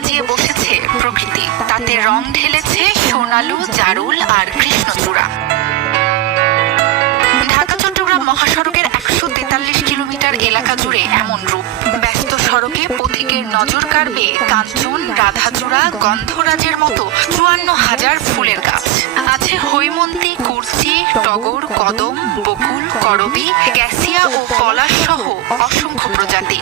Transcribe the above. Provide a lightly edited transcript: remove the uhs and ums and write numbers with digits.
সাজিয়ে বসেছে প্রকৃতি, তাতে রং ঢেলেছে সোনালু, জারুল আর কৃষ্ণচূড়া। ঢাকা চট্টগ্রাম মহাসড়কের 143 কিলোমিটার এলাকা জুড়ে এমন রূপ। ব্যস্ত সড়কে পথিকের নজর কাড়বে কাঞ্চন, রাধাচূড়া, গন্ধরাজের মতো 54,000 ফুলের গাছ। আছে হৈমন্তী, কুরচি, টগর, কদম, বকুল, করবী, ক্যাসিয়া ও পলাশ সহ অসংখ্য প্রজাতি।